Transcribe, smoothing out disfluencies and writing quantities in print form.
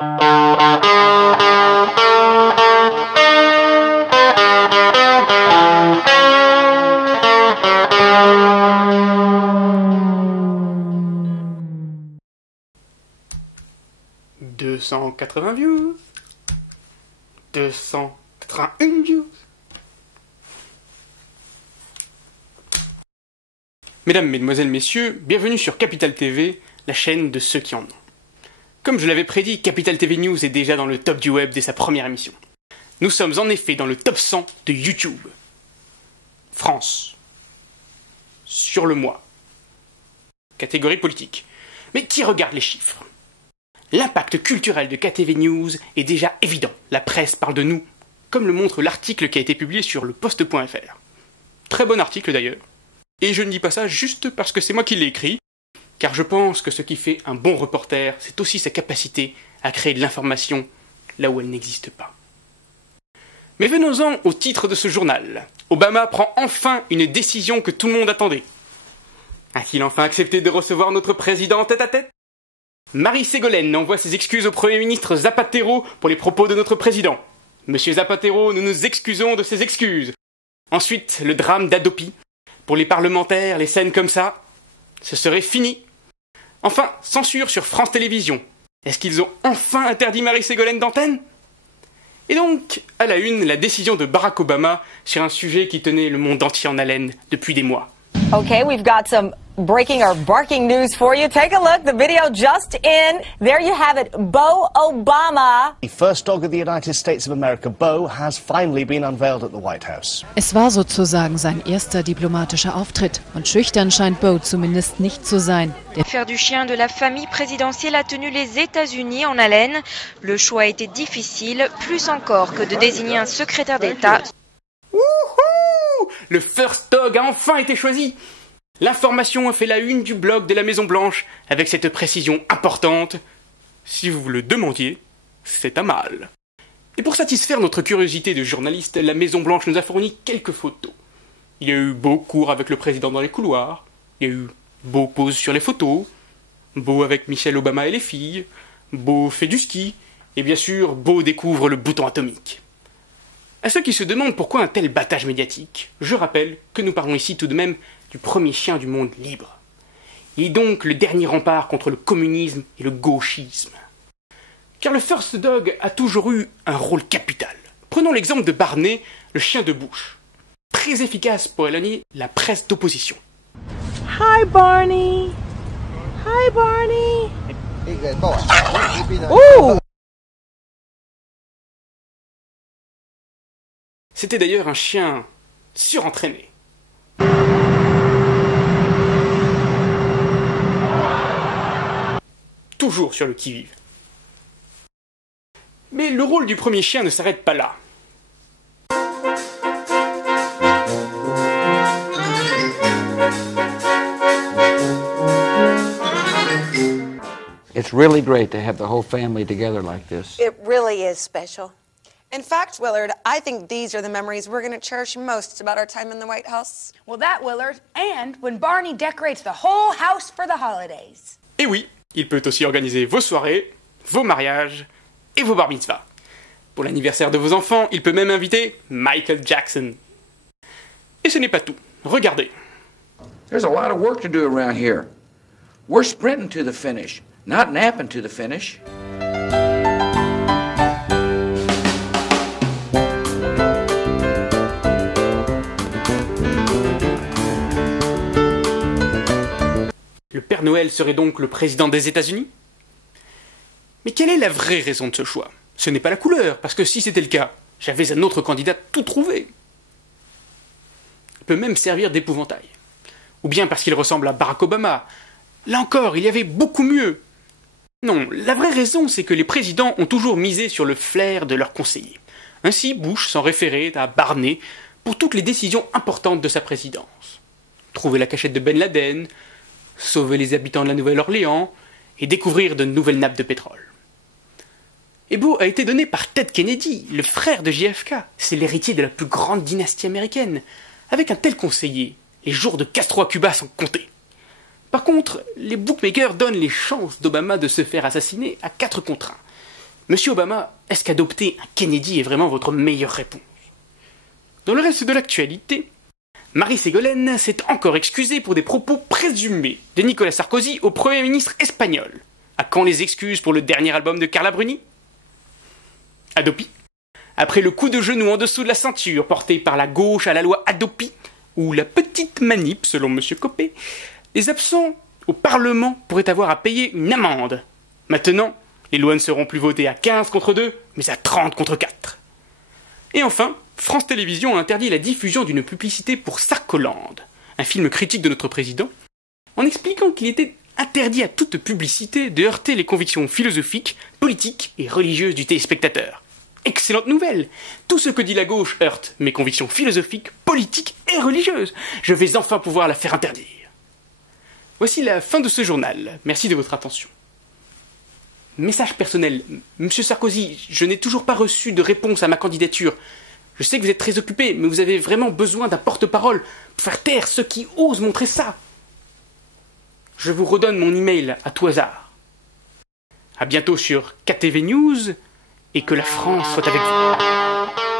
280 views. 281 views. Mesdames, Mesdemoiselles, Messieurs, bienvenue sur Capital TV, la chaîne de ceux qui en ont. Comme je l'avais prédit, Capital TV News est déjà dans le top du web dès sa première émission. Nous sommes en effet dans le top 100 de YouTube. France. Sur le mois. Catégorie politique. Mais qui regarde les chiffres? L'impact culturel de KTV News est déjà évident. La presse parle de nous, comme le montre l'article qui a été publié sur leposte.fr. Très bon article d'ailleurs. Et je ne dis pas ça juste parce que c'est moi qui l'ai écrit, car je pense que ce qui fait un bon reporter, c'est aussi sa capacité à créer de l'information là où elle n'existe pas. Mais venons-en au titre de ce journal. Obama prend enfin une décision que tout le monde attendait. A-t-il enfin accepté de recevoir notre président tête-à-tête? Marie Ségolène envoie ses excuses au Premier ministre Zapatero pour les propos de notre président. Monsieur Zapatero, nous nous excusons de ces excuses. Ensuite, le drame d'Adopi. Pour les parlementaires, les scènes comme ça, ce serait fini. Enfin, censure sur France Télévisions. Est-ce qu'ils ont enfin interdit Marie Ségolène d'antenne? Et donc, à la une, la décision de Barack Obama sur un sujet qui tenait le monde entier en haleine depuis des mois. Okay, we've got some breaking or barking news for you. Take a look, the video just in. There you have it, Bo Obama. The first dog of the United States of America, Bo, has finally been unveiled at the White House. Es war sozusagen sein erster diplomatischer Auftritt. Und schüchtern scheint Bo zumindest nicht zu sein. Le fer du chien de la famille présidentielle a tenu les États-Unis en haleine. Le choix a été difficile, plus encore que de désigner un secrétaire d'État. Wouhou! Le First Dog a enfin été choisi. L'information a fait la une du blog de la Maison-Blanche avec cette précision importante. Si vous le demandiez, c'est un mâle. Et pour satisfaire notre curiosité de journaliste, la Maison-Blanche nous a fourni quelques photos. Il y a eu Beau court avec le président dans les couloirs, il y a eu Beau pose sur les photos, Beau avec Michelle Obama et les filles, Beau fait du ski, et bien sûr, Beau découvre le bouton atomique. À ceux qui se demandent pourquoi un tel battage médiatique, je rappelle que nous parlons ici tout de même du premier chien du monde libre. Il est donc le dernier rempart contre le communisme et le gauchisme. Car le First Dog a toujours eu un rôle capital. Prenons l'exemple de Barney, le chien de Bush. Très efficace pour éloigner la presse d'opposition. Hi Barney! Hi Barney! Ooh! C'était d'ailleurs un chien surentraîné. Toujours sur le qui-vive. Mais le rôle du premier chien ne s'arrête pas là. It's really great to have the whole family together like this. It really is special. In fact, Willard, I think these are the memories we're going to cherish most about our time in the White House. Well, that, Willard, and when Barney decorates the whole house for the holidays. Et oui, il peut aussi organiser vos soirées, vos mariages et vos bar mitzvahs. Pour l'anniversaire de vos enfants, il peut même inviter Michael Jackson. Et ce n'est pas tout. Regardez. There's a lot of work to do around here. We're sprinting to the finish, not napping to the finish. Le Père Noël serait donc le président des États-Unis? Mais quelle est la vraie raison de ce choix? Ce n'est pas la couleur, parce que si c'était le cas, j'avais un autre candidat tout trouvé. Il peut même servir d'épouvantail. Ou bien parce qu'il ressemble à Barack Obama. Là encore, il y avait beaucoup mieux. Non, la vraie raison, c'est que les présidents ont toujours misé sur le flair de leurs conseillers. Ainsi, Bush s'en référait à Barney pour toutes les décisions importantes de sa présidence. Trouver la cachette de Ben Laden, sauver les habitants de la Nouvelle-Orléans et découvrir de nouvelles nappes de pétrole. Et Beau a été donné par Ted Kennedy, le frère de JFK. C'est l'héritier de la plus grande dynastie américaine. Avec un tel conseiller, les jours de Castro à Cuba sont comptés. Par contre, les bookmakers donnent les chances d'Obama de se faire assassiner à 4 contre 1. Monsieur Obama, est-ce qu'adopter un Kennedy est vraiment votre meilleure réponse? Dans le reste de l'actualité, Marie Ségolène s'est encore excusée pour des propos présumés de Nicolas Sarkozy au Premier ministre espagnol. À quand les excuses pour le dernier album de Carla Bruni? Adopi. Après le coup de genou en dessous de la ceinture porté par la gauche à la loi Adopi, ou la petite manip selon Monsieur Copé, les absents au Parlement pourraient avoir à payer une amende. Maintenant, les lois ne seront plus votées à 15 contre 2, mais à 30 contre 4. Et enfin, France Télévisions a interdit la diffusion d'une publicité pour Sarkoland, un film critique de notre président, en expliquant qu'il était interdit à toute publicité de heurter les convictions philosophiques, politiques et religieuses du téléspectateur. Excellente nouvelle! Tout ce que dit la gauche heurte mes convictions philosophiques, politiques et religieuses. Je vais enfin pouvoir la faire interdire. Voici la fin de ce journal. Merci de votre attention. Message personnel. Monsieur Sarkozy, je n'ai toujours pas reçu de réponse à ma candidature. Je sais que vous êtes très occupé, mais vous avez vraiment besoin d'un porte-parole pour faire taire ceux qui osent montrer ça. Je vous redonne mon email à tout hasard. À bientôt sur KTV News et que la France soit avec vous.